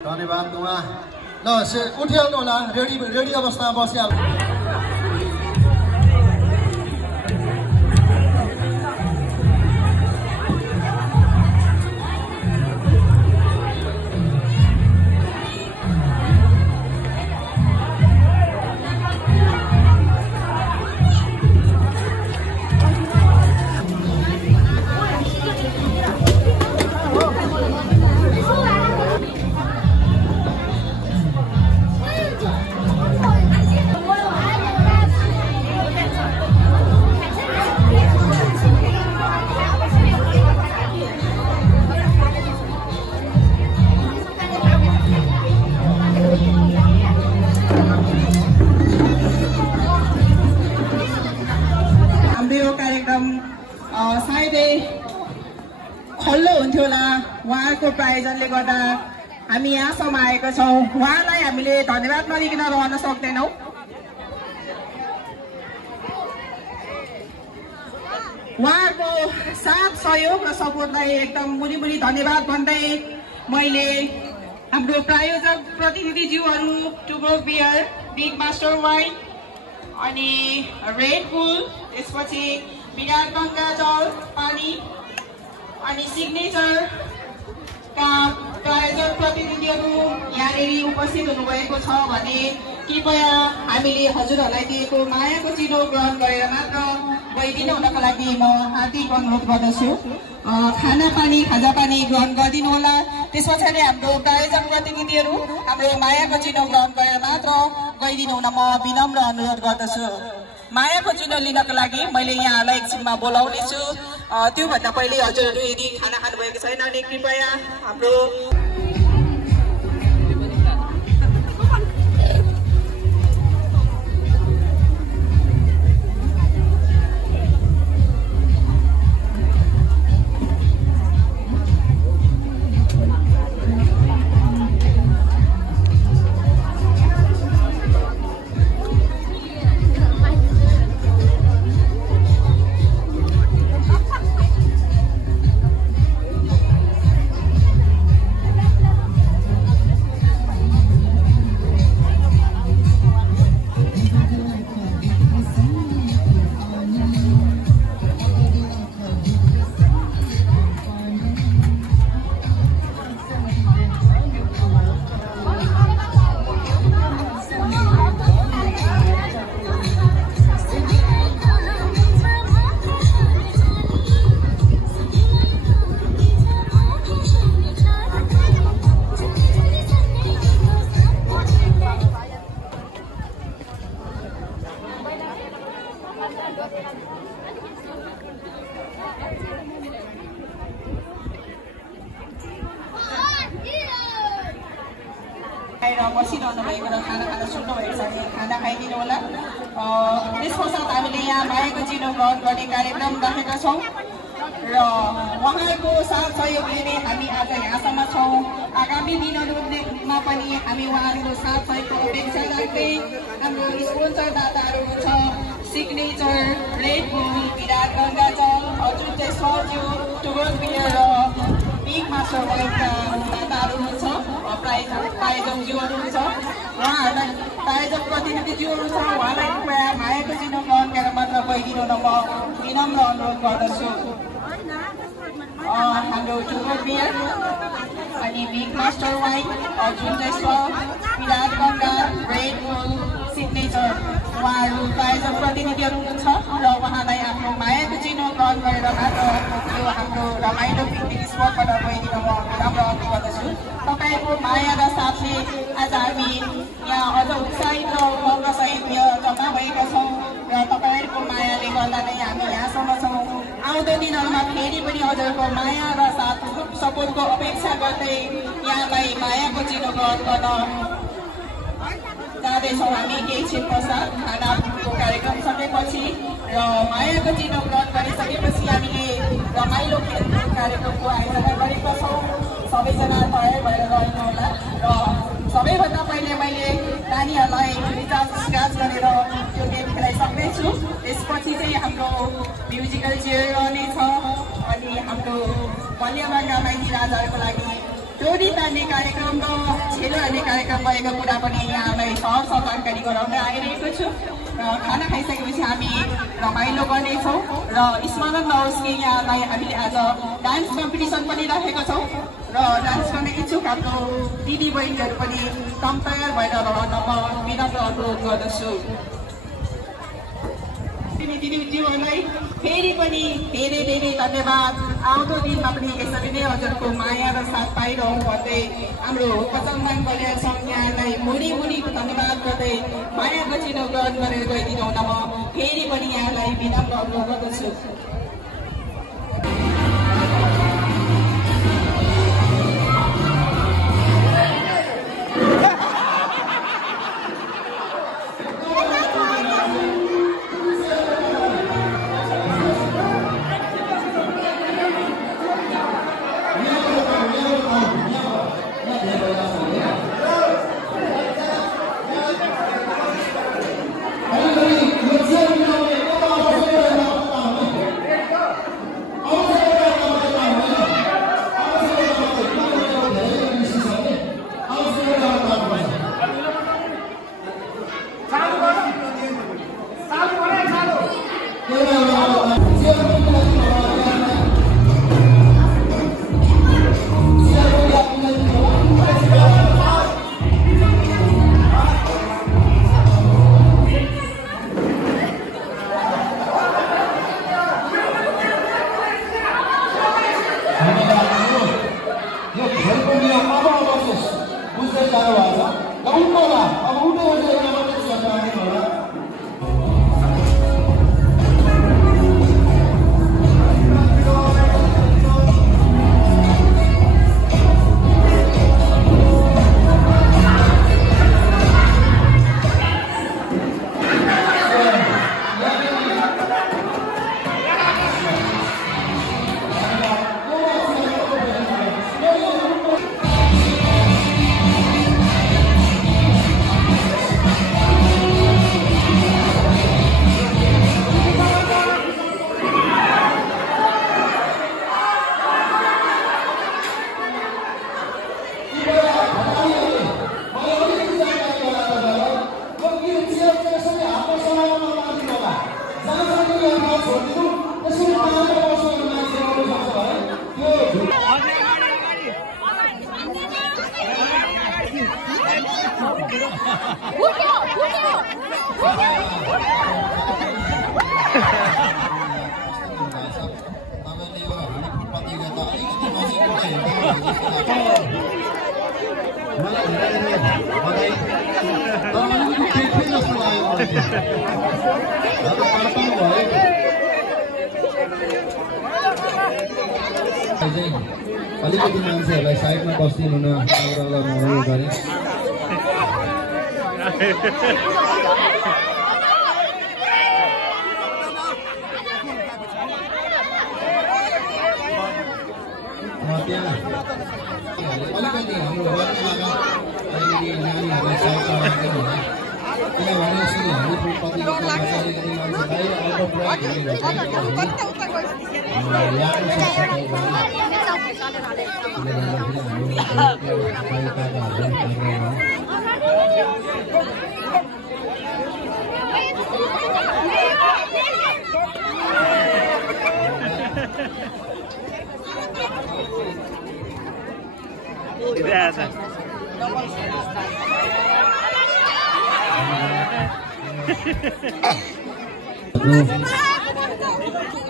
धन्यवाद उहाँ ल उठिहाल्नु होला रेडी अवस्थामा बसिहाल्नु सायदै खल्लो हुन्थ्यो होला उहाँको प्रायोजनले गर्दा हामी यहाँसम्म आएका छौँ। उहाँलाई हामीले धन्यवाद नदिकन रहन सक्दैनौँ। उहाँको साथ सहयोग र सपोर्टलाई एकदम मुनि धन्यवाद भन्दै मैले हाम्रो प्रायोजक प्रतिनिधिज्यूहरू टुब्रोक बियर, बिग मास्टर वाइन अनि रेड बुल, त्यसपछि विराट गंगा जल पानी अनि सिग्नेचरका प्रायोजक प्रतिनिधिहरू यहाँनिर उपस्थित हुनुभएको छ भने कृपया हामीले हजुरहरूलाई दिएको मायाको चिनो ग्रहण गरेर मात्र गइदिनु हुनका लागि म हार्दिक अनुरोध गर्दछु। खाजा पानी ग्रहण गरिदिनु होला। त्यस पछाडि हाम्रो प्रायोजक प्रतिनिधिहरू हाम्रो मायाको चिनो ग्रहण गरेर मात्र गइदिनु हुन म विनम्र अनुरोध गर्दछु। मायाको चिनो लिनको लागि मैले यहाँलाई एकछिनमा बोलाउने छु। त्योभन्दा पहिले हजुरहरू यदि खाना खानुभएको छैन भने कृपया हाम्रो बसिरहनु भएको र खाना खान सुन्नुभएको छ भने खाना खाइदिनु होला। त्यस पश्चात हामीले यहाँ मायाको चिनो ग्रहण गर्ने कार्यक्रम राखेका छौँ र उहाँको साथ सहयोगले नै हामी आज यहाँसम्म छौँ। आगामी दिनहरूमा पनि हामी उहाँहरूको साथ सहयोगको अपेक्षा राख्दै हाम्रो स्पोन्सर दाताहरू छ सिग्नेचर, रेड बुल, विराट गंगा जल, अर्जुन जयसवालज्यू, टुब्रोक बियर र बिग मास्टर वाइनका दाताहरू हुनुहुन्छ, प्रायोजकज्यूहरू हुन्छ, उहाँहरूलाई प्रायोजक प्रतिनिधिज्यूहरू छ। उहाँलाई कृपया मायाको चिनो ग्रहण गरेर मात्र गइदिनु न म विनम्र अनुरोध गर्दछु। हाम्रो टुब्रोक बियर अनि big master wine, Arjun Jaiswal, Virat Ganga, red bull, signature उहाँहरू प्रायोजक प्रतिनिधिहरू हुनुहुन्छ र उहाँलाई आफ्नो मायाको चिनो ग्रहण गरेर मात्र यो हाम्रो रमाइलो पिकनिक स्पटबाट गइदिन म राम्रो अनुरोध गर्दछु। तपाईँको माया र साथले आज हामी यहाँ अझ उत्साहित र उमङ्गसहित जम्मा भएका छौँ र तपाईँहरूको मायाले गर्दा नै हामी यहाँसम्म छौँ। आउँदो दिनहरूमा फेरि पनि हजुरको माया र साथ सपोर्टको अपेक्षा गर्दै यहाँलाई मायाको चिनो ग्रहण गर्न जाँदैछौँ। हामी केही क्षण पश्चात खानाको कार्यक्रम सकेपछि र मायाको चिनो ग्रहण गरिसकेपछि हामीले रमाइलो खेलकुद कार्यक्रमको आयोजना गरेका छौँ। सबैजना तयार भएर रहनु होला र सबैभन्दा पहिले मैले नानीहरूलाई रिचार्ज स्क्राच गरेर त्यो गेम खेलाइसक्दैछु। त्यसपछि चाहिँ हाम्रो म्युजिकल चेयर रहनेछ अनि हाम्रो बलियामागा माइती राजाहरूको लागि डोरी तान्ने कार्यक्रम र छेलो हाल्ने कार्यक्रम भएको कुरा पनि यहाँलाई सहर जानकारी गराउँदै आइरहेको छु। खाना खाइसकेपछि हामी रमाइलो गर्नेछौँ र स्मरण नहोस् कि यहाँलाई हामीले आज डान्स कम्पिटिसन पनि राखेका छौँ र डान्स गर्ने इच्छुक हाम्रो दिदी बहिनीहरू पनि तम तयार भएर रहन म विनम्र अनुरोध गर्दछु। दिदीज्यूहरूलाई फेरि पनि धेरै धेरै धन्यवाद। आउँदो दिनमा पनि यसरी नै हजुरको माया र साथ पाइरहँ भन्दै हाम्रो पचमदाङ कल्याण सङ्घ यहाँलाई मुरी मुरीको धन्यवाद गर्दै माया गचिलो ग्रहण गरेर गइदिनु हुन म फेरि पनि यहाँलाई विनम्र अनुरोध गर्दछु। अलिकति मान्छेहरूलाई साइडमा बस्दिनु न अनुरोध गरे। अलिकति हाम्रो नानीहरूलाई साइडमा राख्दिनु होला किनभने यसरी हामी प्रतियोगितामा अलिकति मान्छेलाई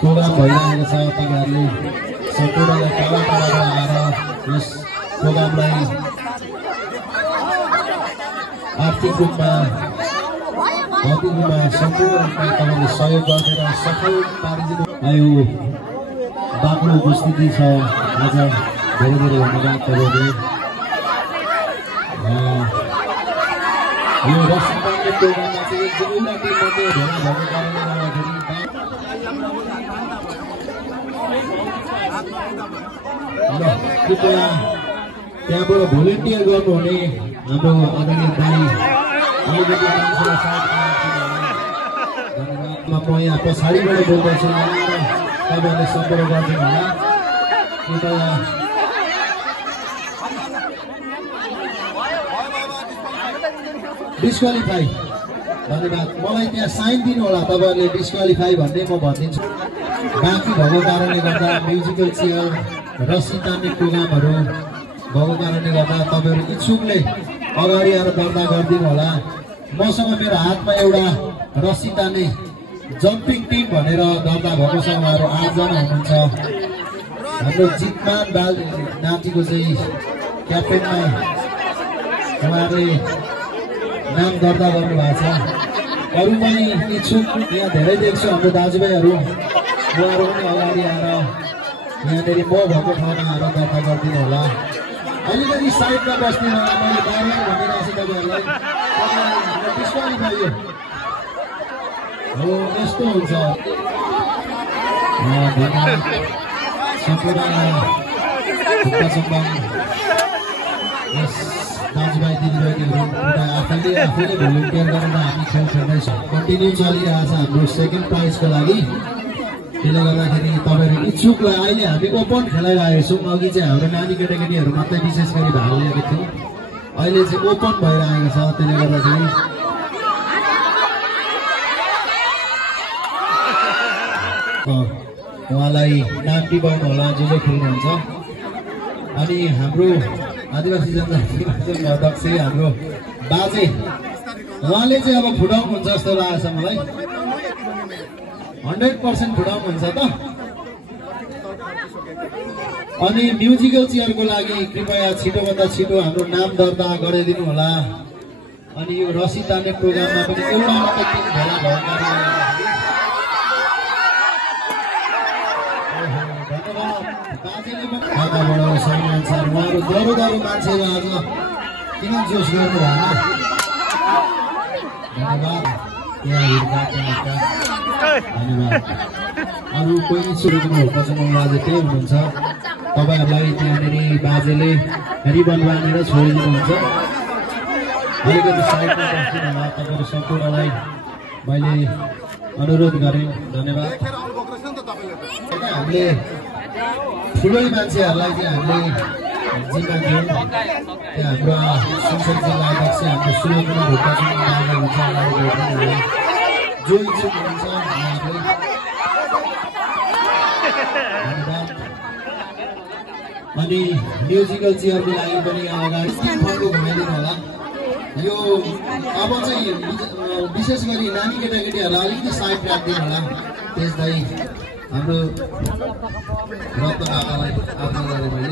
प्रोग्राम भइरहेको छ। तपाईँहरूले सम्पूर्णलाई टाढा टाढाबाट आएर यस प्रोग्रामलाई आर्थिक रूपमा भौतिक रूपमा सम्पूर्ण रूपमा तपाईँले सहयोग गरेर सफल पारिदिनु। यो बाक्लो उपस्थिति छ आज। धेरै धेरै धन्यवाद तपाईँले। यो रसिक बन्ने प्रोग्राममा चाहिँ एकदमै टिममध्ये धेरै भएको कारणले गर्दाखेरि कृपया त्यहाँबाट भोलिन्टियर गर्नुहुने हाम्रो आदरणीय दाइ अलिकति मान्छेलाई साथ धन्यवाद। म यहाँ पछाडिबाट बोल्दैछु, तपाईँहरूले सम्पर्क गरिदिनु होला। कृपया डिस्क्वालिफाई। धन्यवाद। मलाई त्यहाँ साइन दिनु होला तपाईँहरूले डिस्क्वालिफाई भन्ने म भनिदिन्छु। बाँकी भएको कारणले गर्दा म्युजिकल चेयर रस्सी तान्ने प्रोग्रामहरू भएको कारणले गर्दा तपाईँहरू इच्छुकले अगाडि आएर दर्ता गरिदिनु होला। मसँग मेरो हातमा एउटा रस्सी तान्ने जम्पिङ टिम भनेर दर्ता भएको छ। उहाँहरू 8 जना हुनुहुन्छ। हाम्रो जितमान बाल नातिको चाहिँ क्याप्टेनमा उहाँहरूले नाम दर्ता गर्नुभएको छ। अरू पनि इच्छुक यहाँ धेरै देख्छु हाम्रो दाजुभाइहरू, उहाँहरू पनि अगाडि आएर यहाँनिर म भएको ठाउँमा आएर दर्ता गरिदिनु होला। अलिकति साइडमा बस्ने होला। मैले बारबार भनिरहेको छु तपाईँहरूलाई, डिस्क्वालिफाई हो यस्तो हुन्छ। दाजुभाइ दिदीबहिनीहरू आफैले भोलिन्टियर गरेर हामी खेल खेल्दैछौँ। कन्टिन्यू चलिरहेको छ हाम्रो सेकेन्ड प्राइजको लागि। त्यसले गर्दाखेरि तपाईँहरू इच्छुकलाई अहिले हामी ओपन खेलाइरहेको छौँ। अघि चाहिँ हाम्रो नानी केटाकेटीहरू मात्रै विशेष गरी भाग लिएको थियो। अहिले चाहिँ ओपन भइरहेको छ। त्यसले गर्दाखेरि उहाँलाई नाम टिपाउनु होला जो जो खेल्नुहुन्छ। अनि हाम्रो आदिवासी जनजाति अध्यक्ष हाम्रो बाजे उहाँले चाहिँ अब फुटाउनुहुन्छ जस्तो लागेको छ मलाई। 100% फुटाउनुहुन्छ त। अनि म्युजिकल चेयरको लागि कृपया छिटोभन्दा छिटो हाम्रो नाम दर्ता गराइदिनु होला। अनि यो रस्सी तान्ने प्रोग्राममा पनि एउटा मात्रै टिम भेला भएको उहाँहरू दरो मान्छेहरू आज किन जोस गर्नु भएन। धन्यवाद। धन्यवाद। अरू कोही सुरुको उपचुनाव बाजे त्यही हुनुहुन्छ। तपाईँहरूलाई त्यहाँनिर बाजेले रिबन बाँधेर छोडिदिनुहुन्छ। अलिकति साइडमा बस्दिनु होला। तपाईँहरू सम्पूर्णलाई मैले अनुरोध गरेँ। धन्यवाद। हामीले ठुलै मान्छेहरूलाई चाहिँ हामीले जिम्मा दियौँ। त्यहाँ हाम्रो संसद जिल्ला अध्यक्ष हाम्रो सूर्य कुमार भुक्ताजी हुन्छ। जो इच्छुक हुनुहुन्छ उहाँहरूले धन्यवाद। अनि म्युजिकल चेयरको लागि पनि अगाडि फन्डको घुमाइदिनु होला। यो अब चाहिँ विशेष गरी नानी केटाकेटीहरूलाई अलिकति साइड राखिदिनु होला। त्यसलाई हाम्रो रत्न काकालाई आफ्नो गरेँ मैले।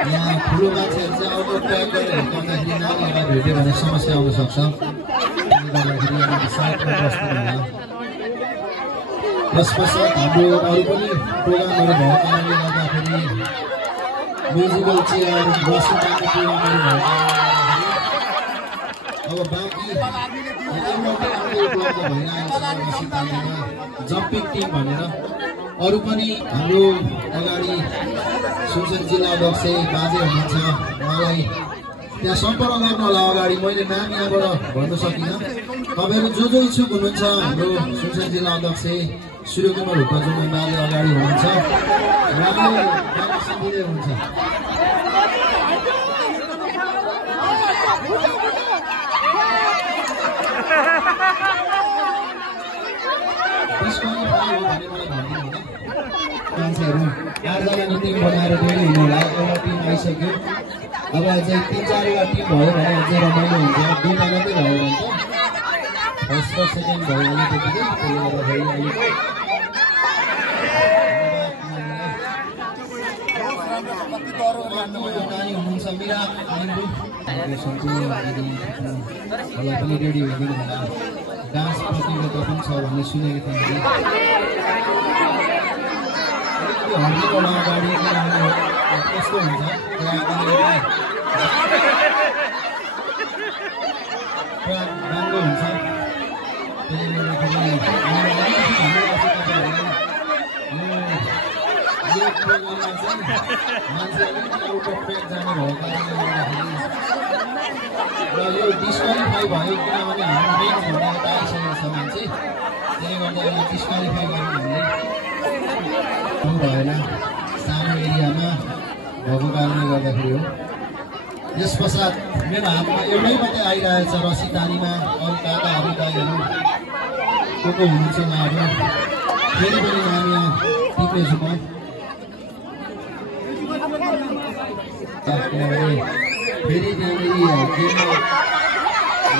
यहाँ ठुलो मान्छेहरू चाहिँ अब ट्र्याक गरेर गर्दाखेरि नानीहरूलाई भेट्यो भने समस्या आउन सक्छ। त्यसले गर्दाखेरि अलिकति साइडमा बस्नु होला। त्यसपश्चात हाम्रो अरू पनि प्रोग्रामहरू भएको कारणले गर्दाखेरि म्युजिकल चेयर रस्सी तान्ने प्रोग्रामहरू भएको अब बाँकी उपलब्ध भइरहेको छ रस्सी तान्नेमा जम्पिङ टिम भनेर। अरू पनि हाम्रो अगाडि सुनसरी जिल्ला अध्यक्ष बाजे हुनुहुन्छ। उहाँलाई त्यहाँ सम्पर्क गर्नु होला अगाडि। मैले नाम यहाँबाट भन्न सकिनँ। तपाईँहरू जो जो इच्छुक हुनुहुन्छ हाम्रो सुनसरी जिल्ला अध्यक्ष सूर्य कुमार भुक्ताजी बाजे अगाडि हुनुहुन्छ। उहाँले डाइरेक्सन दिँदै हुनुहुन्छ। मान्छेहरू 8 जना टिम बनाएर रेडी हुनु होला। एउटा टिम आइसक्यो। अब चाहिँ 3-4 टिम भयो भने अझै रमाइलो हुन्छ। 2 जना मात्रै भयो भने त फर्स्ट र सेकेन्ड भयो अलिकति। त्यसले गर्दाखेरि अलिक नानी हुनुहुन्छ मिरा लिम्बू होला पनि रेडी भइदिनु होला। डान्स प्रतियोगिता पनि छ भन्ने सुनेको थिएँ मैले। हर्जीबाट अगाडि कस्तो हुन्छ पुरा राम्रो हुन्छ। त्यसले गर्दाखेरि यो प्रोग्राममा चाहिँ मान्छे अलिकति आउट अफ ट्र्याक जाने भएको कारणले गर्दाखेरि र यो डिस्क्वालिफाई भयो। किनभने हाम्रो मेन भन्दा यता आइसकेको छ मान्छे। त्यसले गर्दा यसलाई डिस्क्वालिफाई गर्नु हामीले भएन। सानो एरियामा भएको कारणले गर्दाखेरि हो। यस पश्चात मेरो हातमा एउटै मात्रै आइरहेछ रसी तानीमा अरू काकाहरू दाइहरू को हुनुहुन्छ उहाँहरू फेरि पनि नाम यहाँ टिप्नेछु म किनभने फेरि त्यहाँनिर गेममा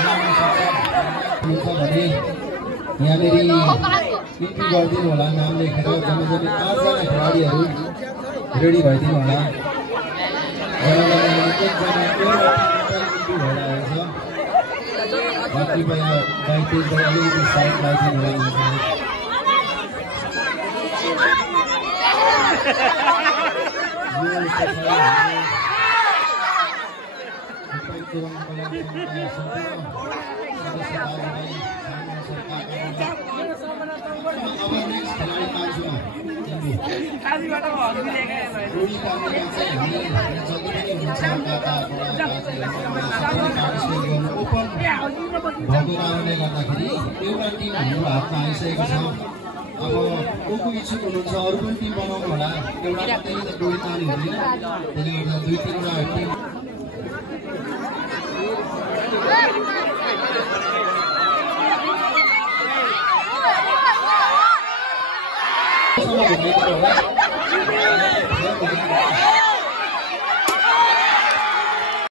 लाग्न सक्छ भने यहाँनिर इन्ट्री गरिदिनु होला नाम लेखेर जम्मै 5जना खेलाडीहरू रेडी भइदिनु होला कृपया दाइतेजलाई अलिकति साइड लगाइदिनु होला भएको कारणले गर्दाखेरि एउटा टिम हाम्रो हातमा आइसकेको छ अब को इच्छुक हुनुहुन्छ अरू पनि टिम बनाउनु होला एउटा मात्रै त डोरी तान्नु हुँदैन त्यसले गर्दा 2-3 टिम